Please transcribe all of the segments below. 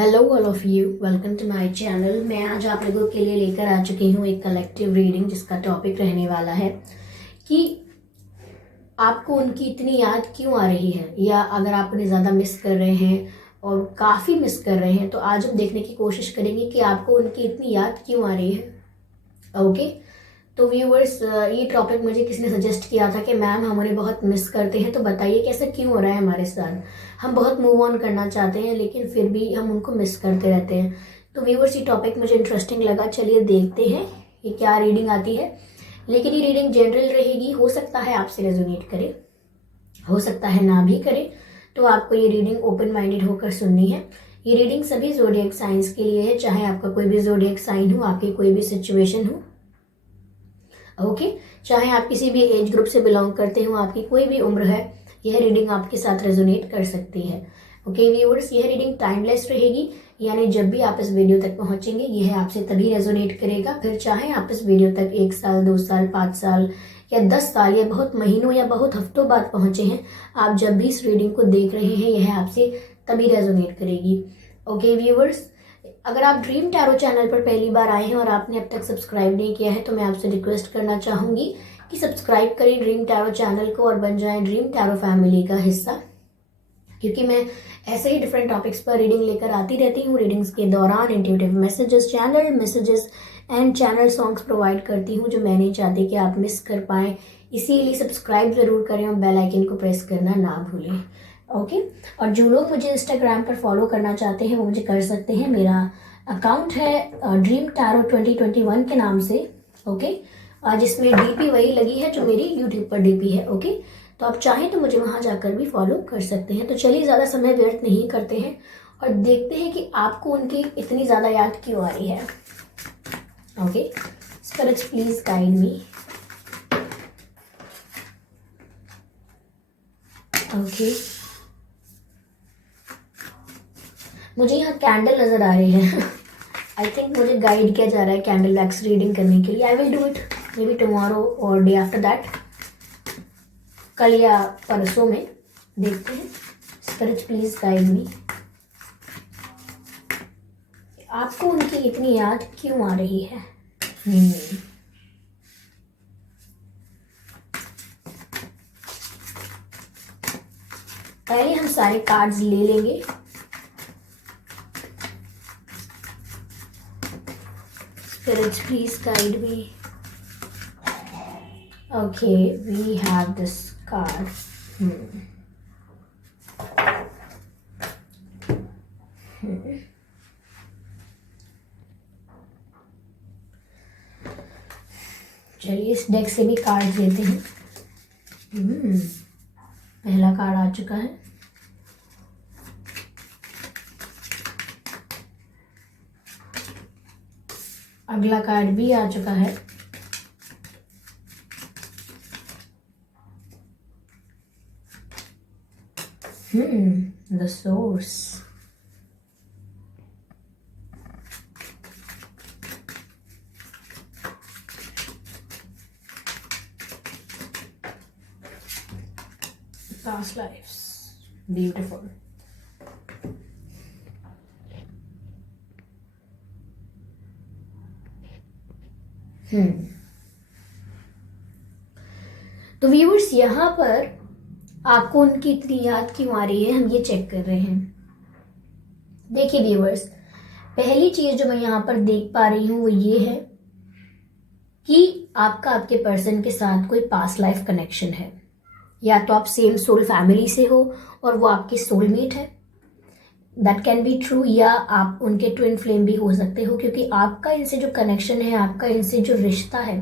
Hello all of you, welcome to my channel. मैं आज आप लोगों के लिए लेकर आ चुकी हूँ एक कलेक्टिव रीडिंग जिसका टॉपिक रहने वाला है कि आपको उनकी इतनी याद क्यों आ रही है, या अगर आप उन्हें ज़्यादा मिस कर रहे हैं और काफ़ी मिस कर रहे हैं तो आज हम देखने की कोशिश करेंगे कि आपको उनकी इतनी याद क्यों आ रही है। ओके, तो व्यूअर्स, ये टॉपिक मुझे किसी ने सजेस्ट किया था कि मैम हम उन्हें बहुत मिस करते हैं, तो बताइए कैसा क्यों हो रहा है हमारे साथ। हम बहुत मूव ऑन करना चाहते हैं लेकिन फिर भी हम उनको मिस करते रहते हैं। तो व्यूअर्स, ये टॉपिक मुझे इंटरेस्टिंग लगा, चलिए देखते हैं ये क्या रीडिंग आती है। लेकिन ये रीडिंग जनरल रहेगी, हो सकता है आपसे रेजोनेट करे, हो सकता है ना भी करे। तो आपको ये रीडिंग ओपन माइंडेड होकर सुननी है। ये रीडिंग सभी ज़ोडिएक साइंस के लिए है, चाहे आपका कोई भी ज़ोडिएक साइन हो, आपकी कोई भी सिचुएशन हो। ओके, चाहे आप किसी भी एज ग्रुप से बिलोंग करते हो, आपकी कोई भी उम्र है, यह रीडिंग आपके साथ रेजोनेट कर सकती है। ओके व्यूअर्स, यह रीडिंग टाइमलेस रहेगी, यानी जब भी आप इस वीडियो तक पहुंचेंगे यह आपसे तभी रेजोनेट करेगा। फिर चाहे आप इस वीडियो तक 1 साल, 2 साल, 5 साल या 10 साल या बहुत महीनों या बहुत हफ्तों बाद पहुंचे हैं, आप जब भी इस रीडिंग को देख रहे हैं यह आपसे तभी रेजोनेट करेगी। ओके व्यूअर्स, अगर आप ड्रीम टैरो चैनल पर पहली बार आए हैं और आपने अब तक सब्सक्राइब नहीं किया है तो मैं आपसे रिक्वेस्ट करना चाहूँगी कि सब्सक्राइब करें ड्रीम टैरो चैनल को और बन जाएं ड्रीम टैरो फैमिली का हिस्सा, क्योंकि मैं ऐसे ही डिफरेंट टॉपिक्स पर रीडिंग लेकर आती रहती हूँ। रीडिंग्स के दौरान intuitive messages, channel messages and channel songs provide करती हूँ जो मैं नहीं चाहती कि आप मिस कर पाएँ। इसीलिए सब्सक्राइब ज़रूर करें और बेल आइकन को प्रेस करना ना भूलें। ओके, और जो लोग मुझे इंस्टाग्राम पर फॉलो करना चाहते हैं वो मुझे कर सकते हैं। मेरा अकाउंट है ड्रीम टैरो 2021 के नाम से। ओके, जिसमें डीपी वही लगी है जो मेरी यूट्यूब पर डीपी है। ओके, तो आप चाहें तो मुझे वहाँ जाकर भी फॉलो कर सकते हैं। तो चलिए ज़्यादा समय व्यर्थ नहीं करते हैं और देखते हैं कि आपको उनकी इतनी ज़्यादा याद क्यों आ रही है। Okay, spirits please guide me. Okay, मुझे यहाँ कैंडल नजर आ रहे हैं। आई थिंक मुझे गाइड किया जा रहा है कैंडल वैक्स रीडिंग करने के लिए। आई will do it may be tomorrow और डे आफ्टर दैट, कल या परसों में, देखते हैं। स्पिरिट प्लीज गाइड मी, आपको उनकी इतनी याद क्यों आ रही है। पहले हम सारे कार्ड्स ले लेंगे। Spirits, please guide me. Okay, we have this card. चलिए इस डेक से भी कार्ड लेते हैं। पहला कार्ड आ चुका है। अगला कार्ड भी आ चुका है। The source. Past lives, beautiful. तो व्यूअर्स, यहाँ पर आपको उनकी इतनी याद क्यों आ रही है, हम ये चेक कर रहे हैं। देखिए व्यूअर्स, पहली चीज जो मैं यहाँ पर देख पा रही हूँ वो ये है कि आपका आपके पर्सन के साथ कोई पास्ट लाइफ कनेक्शन है। या तो आप सेम सोल फैमिली से हो और वो आपके सोलमेट है, दैट कैन बी ट्रू, या आप उनके ट्विन फ्लेम भी हो सकते हो, क्योंकि आपका इनसे जो कनेक्शन है, आपका इनसे जो रिश्ता है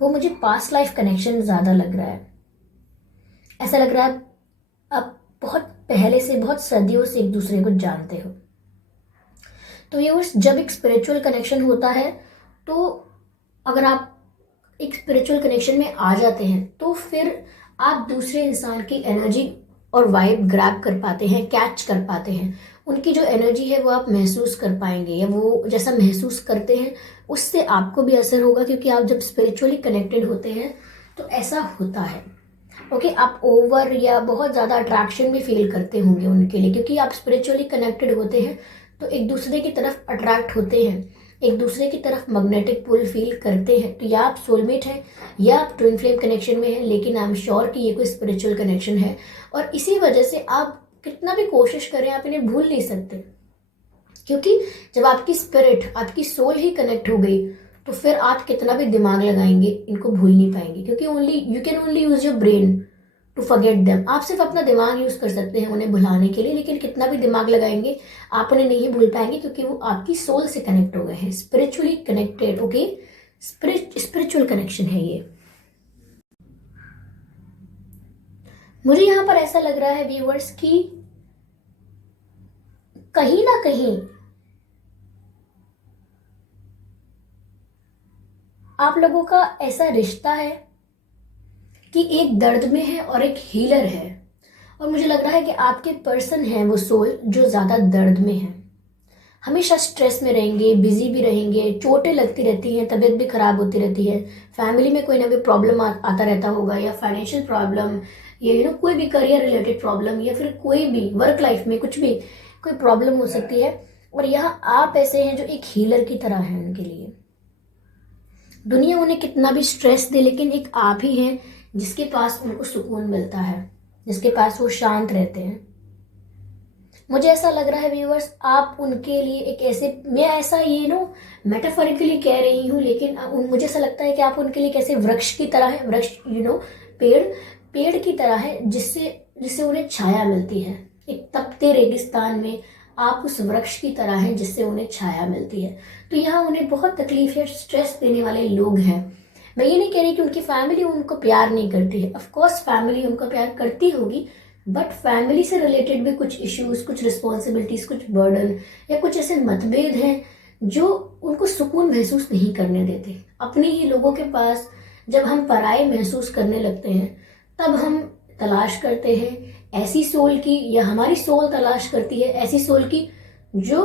वो मुझे पास्ट लाइफ कनेक्शन ज़्यादा लग रहा है। ऐसा लग रहा है आप बहुत पहले से, बहुत सदियों से एक दूसरे को जानते हो। तो व्यूअर्स, जब एक स्पिरिचुअल कनेक्शन होता है तो अगर आप एक स्पिरिचुअल कनेक्शन में आ जाते हैं तो फिर आप दूसरे इंसान की एनर्जी और वाइब ग्रैब कर पाते हैं, कैच कर पाते हैं। उनकी जो एनर्जी है वो आप महसूस कर पाएंगे, या वो जैसा महसूस करते हैं उससे आपको भी असर होगा, क्योंकि आप जब स्पिरिचुअली कनेक्टेड होते हैं तो ऐसा होता है। ओके, आप ओवर या बहुत ज़्यादा अट्रैक्शन भी फील करते होंगे उनके लिए, क्योंकि आप स्पिरिचुअली कनेक्टेड होते हैं तो एक दूसरे की तरफ अट्रैक्ट होते हैं, एक दूसरे की तरफ मैग्नेटिक पुल फील करते हैं। तो या आप सोलमेट हैं या आप ट्विन फ्लेम कनेक्शन में हैं, लेकिन आई एम श्योर कि ये कोई स्पिरिचुअल कनेक्शन है। और इसी वजह से आप कितना भी कोशिश करें आप इन्हें भूल नहीं सकते, क्योंकि जब आपकी स्पिरिट, आपकी सोल ही कनेक्ट हो गई तो फिर आप कितना भी दिमाग लगाएंगे इनको भूल नहीं पाएंगे, क्योंकि you can only use your brain to forget them. आप सिर्फ अपना दिमाग यूज कर सकते हैं उन्हें भुलाने के लिए, लेकिन कितना भी दिमाग लगाएंगे आप उन्हें नहीं भूल पाएंगे, क्योंकि वो आपकी सोल से कनेक्ट हो गए हैं, spiritually connected. Okay, spiritual connection है ये। मुझे यहाँ पर ऐसा लग रहा है व्यूअर्स कि कहीं ना कहीं आप लोगों का ऐसा रिश्ता है कि एक दर्द में है और एक हीलर है। और मुझे लग रहा है कि आपके पर्सन है वो सोल जो ज़्यादा दर्द में है, हमेशा स्ट्रेस में रहेंगे, बिजी भी रहेंगे, चोटें लगती रहती हैं, तबीयत भी खराब होती रहती है, फैमिली में कोई ना कोई प्रॉब्लम आता रहता होगा, या फाइनेंशियल प्रॉब्लम, या कोई भी करियर रिलेटेड प्रॉब्लम, या फिर कोई भी वर्क लाइफ में कुछ भी कोई प्रॉब्लम हो सकती है। और यहाँ आप ऐसे हैं जो एक हीलर की तरह हैं उनके लिए। दुनिया उन्हें कितना भी स्ट्रेस दे, लेकिन एक आप ही हैं जिसके पास उनको सुकून मिलता है, जिसके पास वो शांत रहते हैं। मुझे ऐसा लग रहा है व्यूअर्स, आप उनके लिए एक ऐसे, मैं ऐसा मेटाफोरिकली कह रही हूँ, लेकिन मुझे ऐसा लगता है कि आप उनके लिए कैसे वृक्ष की तरह है। वृक्ष पेड़ की तरह है, जिससे उन्हें छाया मिलती है। एक तपते रेगिस्तान में आप उस वृक्ष की तरह हैं जिससे उन्हें छाया मिलती है। तो यहाँ उन्हें बहुत तकलीफ है, स्ट्रेस देने वाले लोग हैं। मैं ये नहीं कह रही कि उनकी फैमिली उनको प्यार नहीं करती है, ऑफ कोर्स फैमिली उनको प्यार करती होगी, बट फैमिली से रिलेटेड भी कुछ इश्यूज, कुछ रिस्पॉन्सिबिलिटीज, कुछ बर्डन या कुछ ऐसे मतभेद हैं जो उनको सुकून महसूस नहीं करने देते। अपने ही लोगों के पास जब हम पराये महसूस करने लगते हैं, तब हम तलाश करते हैं ऐसी सोल की, या हमारी सोल तलाश करती है ऐसी सोल की जो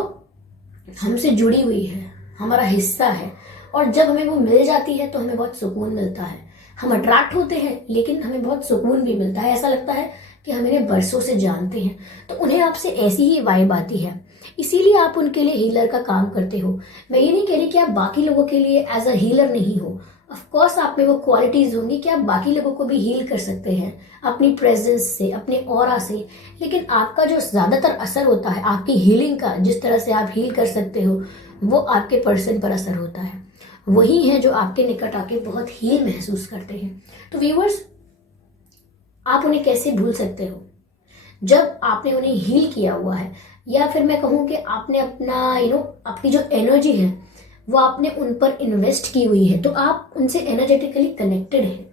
हमसे जुड़ी हुई है, हमारा हिस्सा है। और जब हमें वो मिल जाती है तो हमें बहुत सुकून मिलता है। हम अट्रैक्ट होते हैं, लेकिन हमें बहुत सुकून भी मिलता है। ऐसा लगता है कि हम इन्हें बरसों से जानते हैं, तो उन्हें आपसे ऐसी ही वाइब आती है, इसीलिए आप उनके लिए हीलर का काम करते हो। मैं ये नहीं कह रही कि आप बाकी लोगों के लिए एज अ हीलर नहीं हो। ऑफ कोर्स आप में वो क्वालिटीज होंगी कि आप बाकी लोगों को भी हील कर सकते हैं अपनी प्रेजेंस से, अपने ऑरा से, लेकिन आपका जो ज़्यादातर असर होता है आपकी हीलिंग का, जिस तरह से आप हील कर सकते हो, वो आपके पर्सन पर असर होता है। वही है जो आपके निकट आके बहुत हील महसूस करते हैं। तो व्यूअर्स, आप उन्हें कैसे भूल सकते हो जब आपने उन्हें हील किया हुआ है, या फिर मैं कहूँ कि आपने अपना अपनी जो एनर्जी है वो आपने उन पर इन्वेस्ट की हुई है, तो आप उनसे एनर्जेटिकली कनेक्टेड हैं।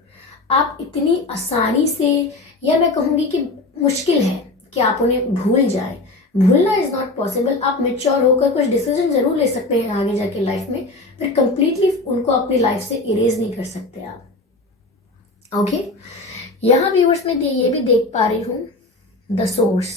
आप इतनी आसानी से, या मैं कहूँगी कि मुश्किल है कि आप उन्हें भूल जाएं। भूलना इज नॉट पॉसिबल। आप मेच्योर होकर कुछ डिसीजन जरूर ले सकते हैं आगे जाके लाइफ में, फिर कंप्लीटली उनको अपनी लाइफ से इरेज नहीं कर सकते आप। ओके, यहाँ व्यूअर्स में ये भी देख पा रही हूँ द सोर्स।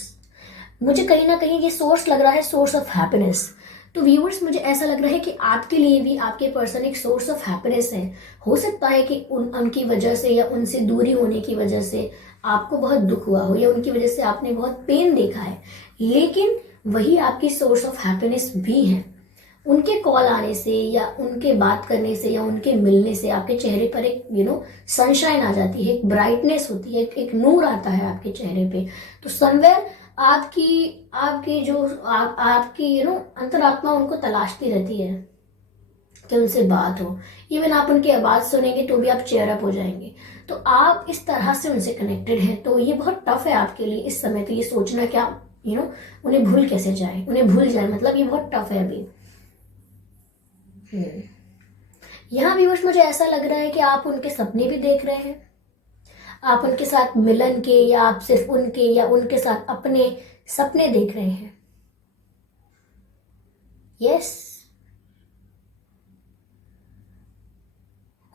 मुझे कहीं ना कहीं ये सोर्स लग रहा है, सोर्स ऑफ हैप्पीनेस। तो व्यूअर्स, मुझे ऐसा लग रहा है कि आपके लिए भी आपके पर्सन एक सोर्स ऑफ हैप्पीनेस है। हो सकता है कि उनकी वजह से या उनसे दूरी होने की वजह से आपको बहुत दुख हुआ हो, या उनकी वजह से आपने बहुत पेन देखा है, लेकिन वही आपकी सोर्स ऑफ हैप्पीनेस भी है। उनके कॉल आने से, या उनके बात करने से, या उनके मिलने से आपके चेहरे पर एक सनशाइन आ जाती है, एक ब्राइटनेस होती है, एक नूर आता है आपके चेहरे पे। तो समवेयर आपकी जो आपकी अंतरात्मा उनको तलाशती रहती है कि उनसे बात हो। इवन आप उनकी आवाज़ सुनेंगे तो भी आप चेयर अप हो जाएंगे। तो आप इस तरह से उनसे कनेक्टेड हैं। तो ये बहुत टफ है आपके लिए इस समय। तो ये सोचना क्या उन्हें भूल कैसे जाए, उन्हें भूल जाए, मतलब ये बहुत टफ है अभी। यहाँ व्यूअर्स, मुझे ऐसा लग रहा है कि आप उनके सपने भी देख रहे हैं। आप उनके साथ मिलन के, या आप सिर्फ उनके, या उनके साथ अपने सपने देख रहे हैं। यस,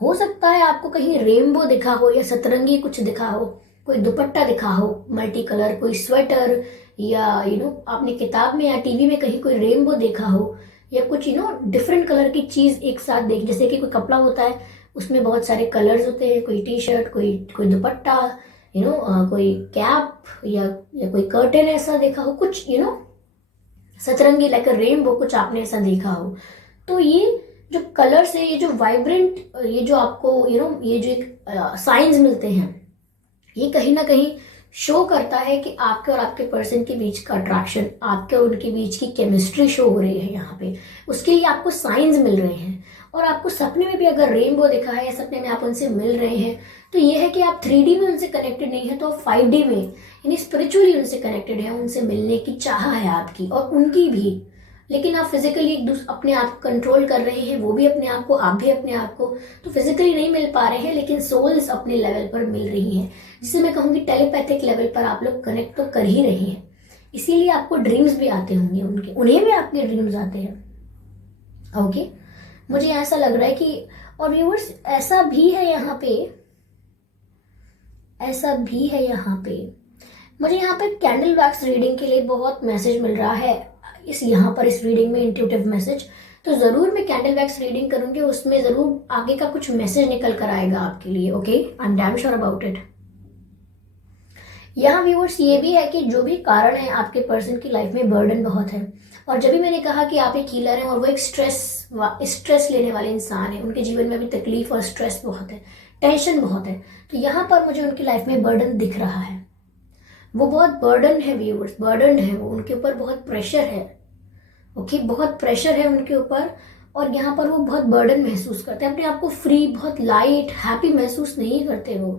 हो सकता है आपको कहीं रेनबो दिखा हो, या सतरंगी कुछ दिखा हो, कोई दुपट्टा दिखा हो मल्टी कलर, कोई स्वेटर, या आपने किताब में या टीवी में कहीं कोई रेनबो देखा हो, या कुछ डिफरेंट कलर की चीज एक साथ देख, जैसे कि कोई कपड़ा होता है उसमें बहुत सारे कलर्स होते हैं, कोई टी शर्ट, कोई दुपट्टा, कोई कैप, या कोई कर्टेन, ऐसा देखा हो कुछ। सतरंगी लाइक रेनबो, कुछ आपने ऐसा देखा हो। तो ये जो कलर्स है, ये जो वाइब्रेंट, ये जो आपको ये जो एक साइंस मिलते हैं, ये कहीं ना कहीं शो करता है कि आपके और आपके पर्सन के बीच का अट्रैक्शन, आपके और उनके बीच की केमिस्ट्री शो हो रही है यहाँ पे। उसके लिए आपको साइंस मिल रहे हैं। और आपको सपने में भी अगर रेनबो दिखा है या सपने में आप उनसे मिल रहे हैं, तो ये है कि आप 3D में उनसे कनेक्टेड नहीं है, तो आप 5D में यानी स्पिरिचुअली उनसे कनेक्टेड है, उनसे मिलने की चाह है आपकी और उनकी भी। लेकिन आप फिजिकली एक दूसरे अपने आप को कंट्रोल कर रहे हैं, वो भी अपने आप को, आप भी अपने आप को। तो फिजिकली नहीं मिल पा रहे हैं, लेकिन सोल्स अपने लेवल पर मिल रही हैं, जिसे मैं कहूँगी टेलीपैथिक लेवल पर आप लोग कनेक्ट तो कर ही रहे हैं। इसीलिए आपको ड्रीम्स भी आते होंगे उनके, उन्हें भी आपके ड्रीम्स आते हैं। ओके, मुझे ऐसा लग रहा है कि, और व्यूअर्स ऐसा भी है यहाँ पे, ऐसा भी है यहाँ पे, मुझे यहाँ पे कैंडल वैक्स रीडिंग के लिए बहुत मैसेज मिल रहा है यहाँ पर इस रीडिंग में, इंट्यूटिव मैसेज। तो जरूर मैं कैंडल वैक्स रीडिंग करूंगी, उसमें जरूर आगे का कुछ मैसेज निकल कर आएगा आपके लिए। Okay, I am damn sure about it. यहाँ व्यूअर्स ये भी है कि जो भी कारण है, आपके पर्सन की लाइफ में बर्डन बहुत है। और जब भी मैंने कहा कि आप एक हीलर हैं और वो एक स्ट्रेस लेने वाले इंसान है, उनके जीवन में अभी तकलीफ और स्ट्रेस बहुत है, टेंशन बहुत है, तो यहाँ पर मुझे उनकी लाइफ में बर्डन दिख रहा है। वो बहुत बर्डन है व्यूअर्स, बर्डन है वो, उनके ऊपर बहुत प्रेशर है। ओके, बहुत प्रेशर है उनके ऊपर। और यहाँ पर वो बहुत बर्डन महसूस करते हैं, अपने आप को फ्री, बहुत लाइट, हैप्पी महसूस नहीं करते वो।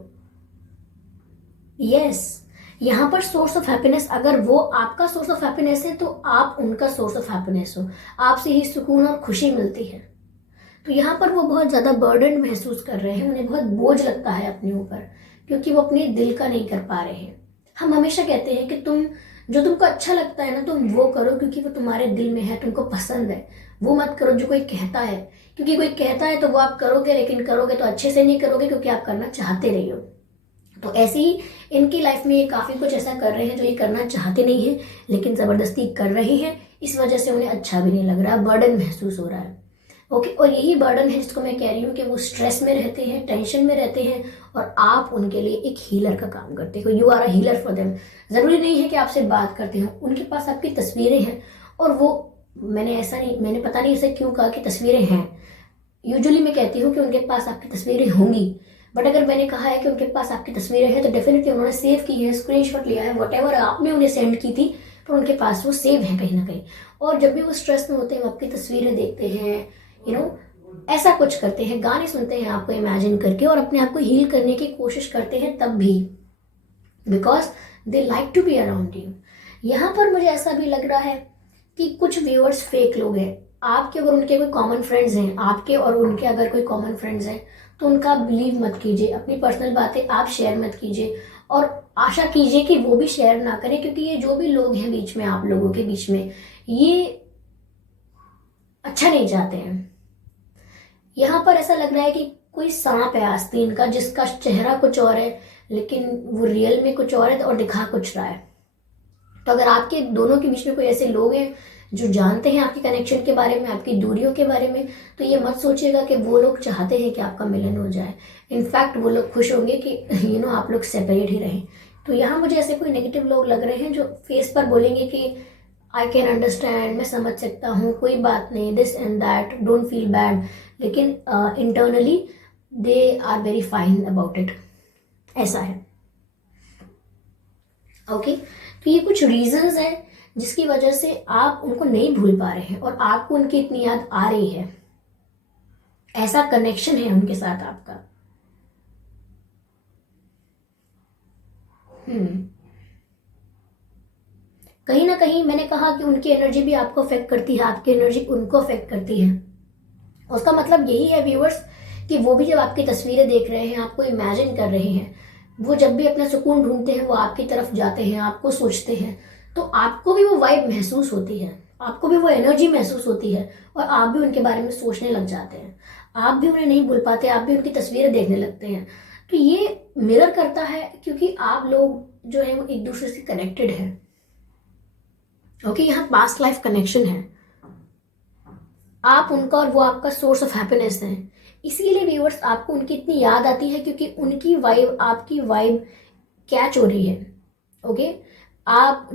यस, यहाँ पर सोर्स ऑफ हैप्पीनेस, अगर वो आपका सोर्स ऑफ हैप्पीनेस है, तो आप उनका सोर्स ऑफ हैप्पीनेस हो, आपसे ही सुकून और खुशी मिलती है। तो यहाँ पर वो बहुत ज्यादा बर्डन महसूस कर रहे हैं, उन्हें बहुत बोझ लगता है अपने ऊपर, क्योंकि वो अपने दिल का नहीं कर पा रहे हैं। हम हमेशा कहते हैं कि तुम जो तुमको अच्छा लगता है ना, तुम वो करो क्योंकि वो तुम्हारे दिल में है, तुमको पसंद है। वो मत करो जो कोई कहता है, क्योंकि कोई कहता है तो वो आप करोगे, लेकिन करोगे तो अच्छे से नहीं करोगे, क्योंकि आप करना चाहते नहीं हो। तो ऐसे ही इनकी लाइफ में ये काफी कुछ ऐसा कर रहे हैं जो ये करना चाहते नहीं है, लेकिन जबरदस्ती कर रहे हैं। इस वजह से उन्हें अच्छा भी नहीं लग रहा, बर्डन महसूस हो रहा है। ओके, और यही बर्डन है जिसको मैं कह रही हूँ कि वो स्ट्रेस में रहते हैं, टेंशन में रहते हैं, और आप उनके लिए एक हीलर का काम करते हो। You are a healer for them. जरूरी नहीं है कि आपसे बात करते हो, उनके पास आपकी तस्वीरें हैं, और वो, मैंने पता नहीं ऐसे क्यों कहा कि तस्वीरें हैं। यूजुअली मैं कहती हूँ कि उनके पास आपकी तस्वीरें होंगी, बट अगर मैंने कहा है कि उनके पास आपकी तस्वीरें हैं, तो डेफिनेटली उन्होंने सेव की है, स्क्रीनशॉट लिया है, वट आपने उन्हें सेंड की थी, तो उनके पास वो सेव है कहीं ना कहीं। और जब भी वो स्ट्रेस में होते हैं, वो आपकी तस्वीरें देखते हैं, ऐसा कुछ करते हैं, गाने सुनते हैं आपको इमेजिन करके, और अपने आप को हील करने की कोशिश करते हैं तब भी, because they like to be around you. यहाँ पर मुझे ऐसा भी लग रहा है कि कुछ व्यूअर्स फेक लोग हैं। आपके अगर उनके कोई कॉमन फ्रेंड्स हैं, आपके और उनके अगर कोई कॉमन फ्रेंड्स हैं, तो उनका बिलीव मत कीजिए, अपनी पर्सनल बातें आप शेयर मत कीजिए, और आशा कीजिए कि वो भी शेयर ना करें, क्योंकि ये जो भी लोग हैं बीच में, आप लोगों के बीच में, ये अच्छा नहीं चाहते हैं। यहाँ पर ऐसा लग रहा है कि कोई सांप है आस्तीन का, जिसका चेहरा कुछ और है, लेकिन वो रियल में कुछ और है और दिखा कुछ रहा है। तो अगर आपके दोनों के बीच में कोई ऐसे लोग हैं जो जानते हैं आपके कनेक्शन के बारे में, आपकी दूरियों के बारे में, तो ये मत सोचिएगा कि वो लोग चाहते हैं कि आपका मिलन हो जाए। इनफैक्ट वो लोग खुश होंगे कि आप लोग सेपरेट ही रहें। तो यहाँ मुझे ऐसे कोई नेगेटिव लोग लग रहे हैं जो फेस पर बोलेंगे कि आई कैन अंडरस्टैंड, मैं समझ सकता हूँ, कोई बात नहीं, this and that, don't feel bad, लेकिन internally they are very fine about it. ऐसा है। ओके, तो ये कुछ रीजंस हैं जिसकी वजह से आप उनको नहीं भूल पा रहे हैं और आपको उनकी इतनी याद आ रही है। ऐसा कनेक्शन है उनके साथ आपका। कहीं ना कहीं मैंने कहा कि उनकी एनर्जी भी आपको अफेक्ट करती है, आपकी एनर्जी उनको अफेक्ट करती है। उसका मतलब यही है व्यूअर्स कि वो भी जब आपकी तस्वीरें देख रहे हैं, आपको इमेजिन कर रहे हैं, वो जब भी अपना सुकून ढूंढते हैं, वो आपकी तरफ जाते हैं, आपको सोचते हैं, तो आपको भी वो वाइब महसूस होती है, आपको भी वो एनर्जी महसूस होती है, और आप भी उनके बारे में सोचने लग जाते हैं। आप भी उन्हें नहीं भूल पाते, आप भी उनकी तस्वीरें देखने लगते हैं। तो ये मिरर करता है, क्योंकि आप लोग जो है वो एक दूसरे से कनेक्टेड है। ओके, यहाँ पास्ट लाइफ कनेक्शन है, आप उनका और वो आपका सोर्स ऑफ हैप्पीनेस है। इसीलिए व्यूअर्स आपको उनकी इतनी याद आती है, क्योंकि उनकी वाइब आपकी वाइब कैच हो रही है। ओके, आप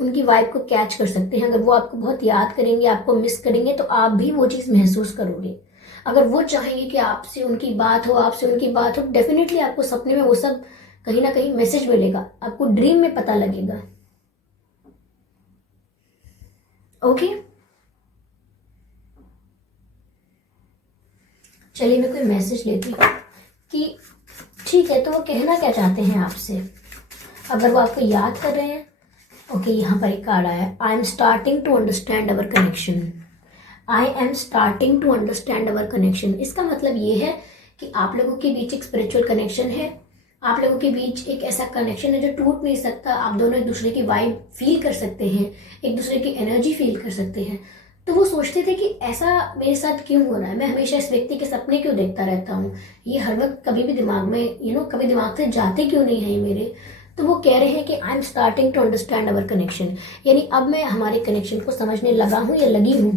उनकी वाइब को कैच कर सकते हैं। अगर वो आपको बहुत याद करेंगे, आपको मिस करेंगे, तो आप भी वो चीज़ महसूस करोगे। अगर वो चाहेंगे कि आपसे उनकी बात हो, आपसे उनकी बात हो, डेफिनेटली आपको सपने में वो सब कहीं ना कहीं मैसेज मिलेगा, आपको ड्रीम में पता लगेगा। ओके, चलिए मैं कोई मैसेज लेती हूँ कि ठीक है, तो वो कहना क्या चाहते हैं आपसे। अगर वो आपको याद कर रहे हैं, ओके, यहाँ पर एक कार्ड आया, I am starting to understand our connection. I am starting to understand our connection, इसका मतलब ये है कि आप लोगों के बीच एक स्पिरिचुअल कनेक्शन है, आप लोगों के बीच एक ऐसा कनेक्शन है जो टूट नहीं सकता। आप दोनों एक दूसरे की वाइब फील कर सकते हैं, एक दूसरे की एनर्जी फील कर सकते हैं। तो वो सोचते थे कि ऐसा मेरे साथ क्यों हो रहा है, मैं हमेशा इस व्यक्ति के सपने क्यों देखता रहता हूँ, ये हर वक्त कभी भी दिमाग में कभी दिमाग से जाते क्यों नहीं है ये मेरे। तो वो कह रहे हैं कि I am starting to understand our connection, यानी अब मैं हमारे कनेक्शन को समझने लगा हूँ या लगी हूँ।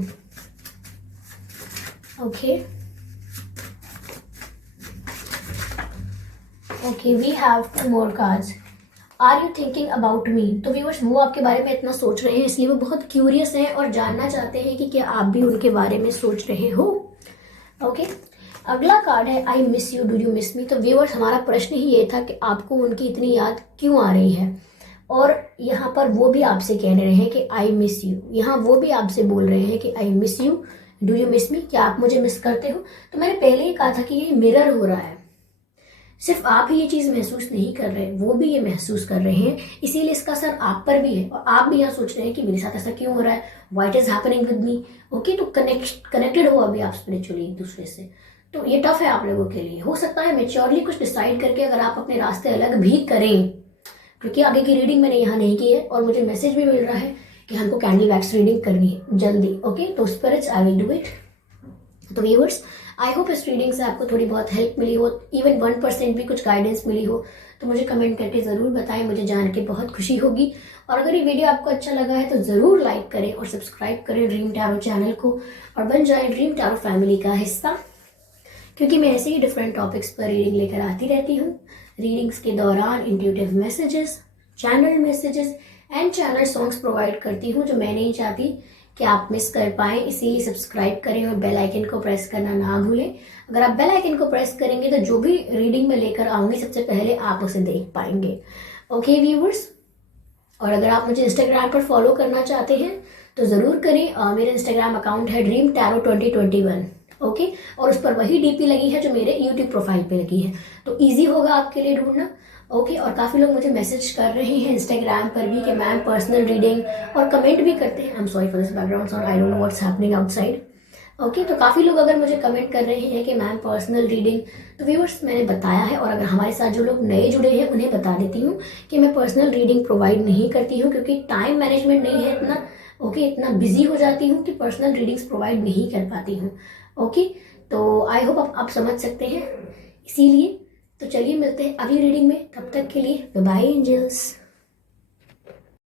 Okay, okay, we have 2 more cards। Are you thinking about me. तो व्यूअर्स, वो आपके बारे में इतना सोच रहे हैं, इसलिए वो बहुत क्यूरियस हैं और जानना चाहते हैं कि क्या आप भी उनके बारे में सोच रहे हो। ओके, अगला कार्ड है I miss you, do you miss मी। तो व्यूअर्स, हमारा प्रश्न ही ये था कि आपको उनकी इतनी याद क्यों आ रही है, और यहाँ पर वो भी आपसे कह रहे हैं कि आई मिस यू। यहाँ वो भी आपसे बोल रहे हैं कि I miss you, do you miss मी, क्या आप मुझे मिस करते हो। तो मैंने पहले ही कहा था कि ये मिरर हो रहा है, सिर्फ आप ही ये चीज़ महसूस नहीं कर रहे, वो भी ये महसूस कर रहे हैं, इसीलिए इसका असर आप पर भी है। और आप भी यहाँ सोच रहे हैं कि मेरे साथ ऐसा क्यों हो रहा है, what is happening with me. Okay, तो कनेक्टेड हो अभी आप स्पिरिचुअली एक दूसरे से। तो ये टफ है आप लोगों के लिए। हो सकता है मेच्योरली कुछ डिसाइड करके अगर आप अपने रास्ते अलग भी करें, क्योंकि आगे की रीडिंग मैंने यहाँ नहीं की है और मुझे मैसेज भी मिल रहा है कि हमको कैंडल वैक्स रीडिंग करनी है जल्दी। ओके, तो spirits I will do it. तो व्यूअर्स, आई होप इस रीडिंग से आपको थोड़ी बहुत हेल्प मिली हो, इवन 1% भी कुछ गाइडेंस मिली हो, तो मुझे कमेंट करके ज़रूर बताएं, मुझे जान के बहुत खुशी होगी। और अगर ये वीडियो आपको अच्छा लगा है तो ज़रूर लाइक करें और सब्सक्राइब करें ड्रीम टैरो चैनल को, और बन जाए ड्रीम टैरो फैमिली का हिस्सा, क्योंकि मैं ऐसे ही डिफरेंट टॉपिक्स पर रीडिंग लेकर आती रहती हूँ। रीडिंग्स के दौरान intuitive messages, channel messages and channel songs provide करती हूँ, जो मैं नहीं चाहती कि आप मिस कर पाएँ। इसीलिए सब्सक्राइब करें और बेल आइकन को प्रेस करना ना भूलें। अगर आप बेल आइकन को प्रेस करेंगे तो जो भी रीडिंग में लेकर आऊँगी सबसे पहले आप उसे देख पाएंगे। ओके व्यूवर्स, और अगर आप मुझे इंस्टाग्राम पर फॉलो करना चाहते हैं तो ज़रूर करें। मेरा इंस्टाग्राम अकाउंट है ड्रीम टैरो 2021। ओके, और उस पर वही डीपी लगी है जो मेरे यूट्यूब प्रोफाइल पे लगी है, तो ईजी होगा आपके लिए ढूंढना। ओके, और काफ़ी लोग मुझे मैसेज कर रहे हैं इंस्टाग्राम पर भी कि मैम पर्सनल रीडिंग, और कमेंट भी करते हैं। I am sorry for this background sound, I don't know what's happening outside. Okay, तो काफ़ी लोग अगर मुझे कमेंट कर रहे हैं कि मैम पर्सनल रीडिंग, तो व्यूअर्स मैंने बताया है, और अगर हमारे साथ जो लोग नए जुड़े हैं उन्हें बता देती हूँ कि मैं पर्सनल रीडिंग प्रोवाइड नहीं करती हूँ, क्योंकि टाइम मैनेजमेंट नहीं है इतना। ओके, इतना बिजी हो जाती हूँ कि पर्सनल रीडिंग्स प्रोवाइड नहीं कर पाती हूँ। ओके, तो आई होप आप समझ सकते हैं, इसीलिए तो चलिए मिलते हैं अगली रीडिंग में, तब तक के लिए बाय बाय एंजल्स।